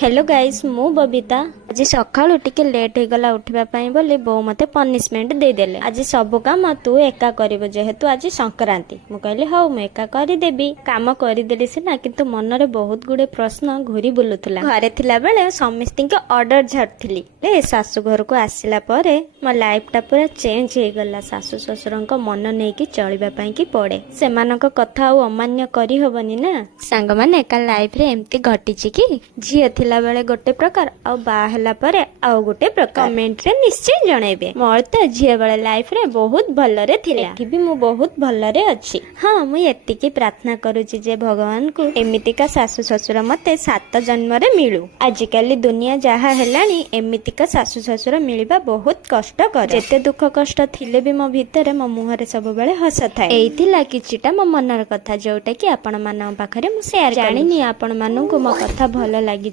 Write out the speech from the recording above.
Hello guys मु बबीता आज सकाळु टिके लेट हो गला उठिबा पई बोली बो मते पनिशमेंट दे देले। आज सब काम तू एका करिवो जेहेतु आज संक्रांति मु कहली हौ मु एका करि देबी। काम करि देली सिना किंतु मन रे बहुत गुडे प्रश्न घुरी बुलुथला। घरे थिला बेले समिस्ति के ऑर्डर झटथिली ए सासु घर को आसिला परे मो लाइफ टा पूरा चेंज हे गला। सासु ससुरंक मन नै कि चलिबा पई कि पड़े सेमानक कथा आ अमान्य करि होबनी ना। सांग माने एका लाइफ रे एम्ति घटिछि कि झिए थिला बेले गोटे प्रकार आ बाहला परे आ गोटे प्रकार। कमेंट रे निश्चय जणेबे। मोर त झिए बेले लाइफ रे बहुत भलरे थिला कि भी मु बहुत भलरे अछि। हां मु एतिकी प्रार्थना करूची जे भगवान को एमितिका सासु ससुर मते 7 जन्म रे मिलू। आजिकाली दुनिया जहा हेलानी एमितिका सासु ससुर मिलिबा बहुत कष्ट कर। जेते दुख कष्ट थिले भी मो भितरे मो मुहरे सब बेले हस थाए। एइथिला किछिटा मो मनर कथा जोटा कि आपण मान पाखरे मु शेयर जानिनी आपण मानू को मो कथा भल लागि।